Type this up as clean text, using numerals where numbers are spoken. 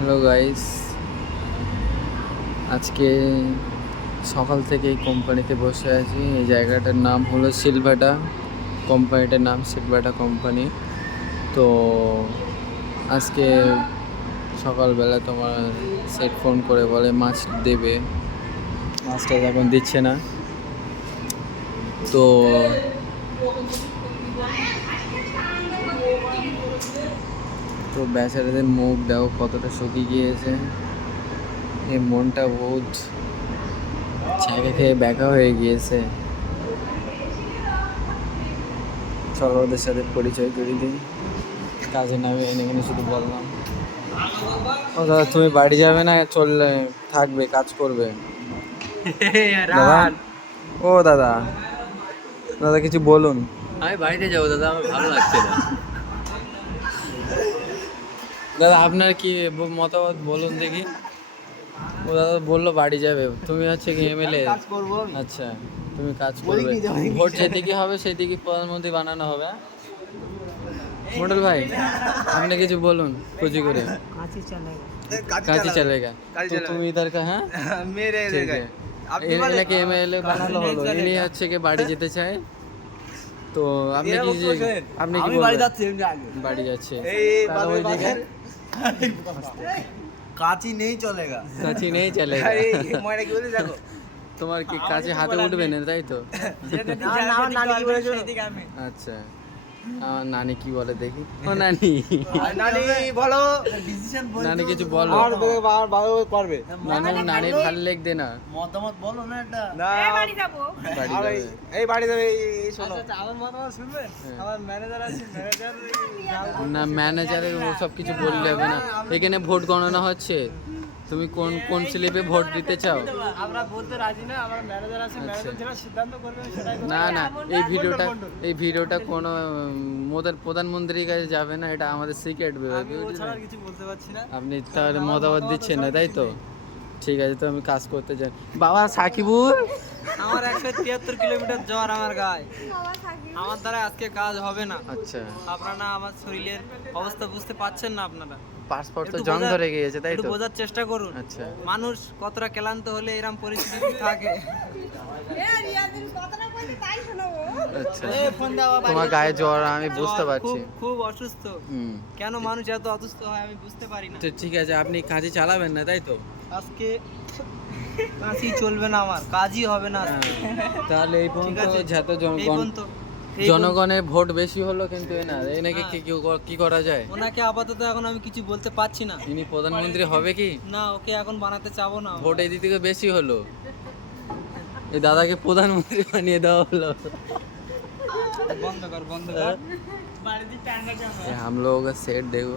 Hello guys, আজকে সকাল থেকে এই কোম্পানিতে বসে আছি। এই জায়গাটার নাম হলো সিলভাটা, কোম্পানিটার নাম সিলভাটা কোম্পানি। তো আজকে সকালবেলা তোমার সেট ফোন করে বলে মাছ দেবে, মাছটা এখন দিচ্ছে না। তো তো বেচারাদের মুখ দেখো কতটা শুকিয়ে গিয়েছে। এই মনটা বহুত ছাইকে খেয়ে ব্যাকা হয়ে গিয়েছে। চলো ওদের সাথে পরিচয় করে দিই। কাজে নামে এখানে শুধু বললাম, ও দাদা তুমি বাড়ি যাবে না, চললে থাকবে, কাজ করবে? দাদা, ও দাদা, দাদা কিছু বলুন। আমি বাড়িতে যাবো দাদা, আমার ভালো লাগছে না। দাদা আপনার কি মতামত বলুন দেখি। ও দাদা বললো বাড়ি যাবে, তুমি হচ্ছে কি এমএলএ? আচ্ছা, তুমি কাজ করবে, ভোট যেদিকে হবে সেদিকে প্রধানমন্ত্রী বানানো হবে। মন্ডল ভাই আপনি কিছু বলুন খুশি করে। কাঁচি চলেগা তো তুমি ইধার কা? হ্যাঁ मेरे ঠিক আছে, এনাকে এমএলএ বানানো হলো, ইনি হচ্ছে কি বাড়ি যেতে চায়। তো আপনি কি আপনি কি বলবেন? বাড়ি যাচ্ছে, তাহলে ওই দিকে काची नहीं चलेगा। কাঁচি নেই চলেগা। अरे मैं কি বলে দেখো তোমার কি কাছে হাতে উঠবে না, তাই তো? আমার নানি কি বলেছিল? আচ্ছা, আমার নানি কি বলে দেখি। ও নানি, নানি বলো ডিসিশন বলো, নানি কিছু বলো। আর ভালো পারবে নানি ভাল লেগ না। মতামত বলো না এটা। না বাড়ি যাবো। বাড়ি আরে যাবে। এই বাড়ি যাবে, এই শোনো আমার মতামত শুনবে? আমার ম্যানেজার আছে, ম্যানেজার না ম্যানেজারের ও সব কিছু বললে হবে না। এখানে ভোট গণনা হচ্ছে, তুমি কোন কোন স্লিপে ভোট দিতে চাও? আমরা বলতে রাজি না, আমার ম্যানেজার আছে, ম্যানেজার যেটা সিদ্ধান্ত করবে আমি সেটাই করব। না না, এই ভিডিওটা কোনো মোদের প্রধানমন্ত্রীর কাছে যাবে না, এটা আমাদের সিক্রেট আমি বিভাগ। ও ছাড়া আর কিছু বলতে পারছি না। আপনি তাহলে মতামত দিচ্ছেন না, তাই তো? ঠিক আছে, তো আমি কাজ করতে চাই। বাবা সাকিবুল, আমার 173 কিলোমিটার জ্বর আমার গায়ে, বাবা থাকি। আমার দ্বারা আজকে কাজ হবে না। আচ্ছা, আপনারা না আমার শরীরের অবস্থা বুঝতে পারছেন না, আপনারা পাসপোর্ট তো একটু জং বোঝার- ধরে গিয়েছে, তাই একটু তো? বোঝার চেষ্টা করুন। আচ্ছা মানুষ কতটা ক্লান্ত হলে এরকম পরিস্থিতি থাকে। রিয়াদের কথাটা বলতে তাই শোনাবো। আচ্ছা, এ ফোন দাও বাবা। তোমার গায়ে জ্বর আমি বুঝতে পারছি। খুব খুব অসুস্থ। হুম, কেন মানুষ এত অসুস্থ হয় আমি বুঝতে পারি না। তো ঠিক আছে, আপনি কাজে চালাবেন না, তাই তো? আজকে কাজই চলবে না, আমার কাজই হবে না আজকে। তাহলে এই ঠিক পর্যন্ত আছে, যত এই পর্যন্ত জনগণের ভোট বেশি হলো, কিন্তু এনাকে কি করা যায়? ওনাকে আপাতত এখন আমি কিছু বলতে পারছি না। ইনি প্রধানমন্ত্রী হবে কি? না, ওকে এখন বানাতে চাবো না। ভোট এই দিক থেকে বেশি হলো, এই দাদাকে প্রধানমন্ত্রী বানিয়ে দেওয়া হলো। বন্ধ কর, বন্ধ কর। हम लोगों का सेट देखो।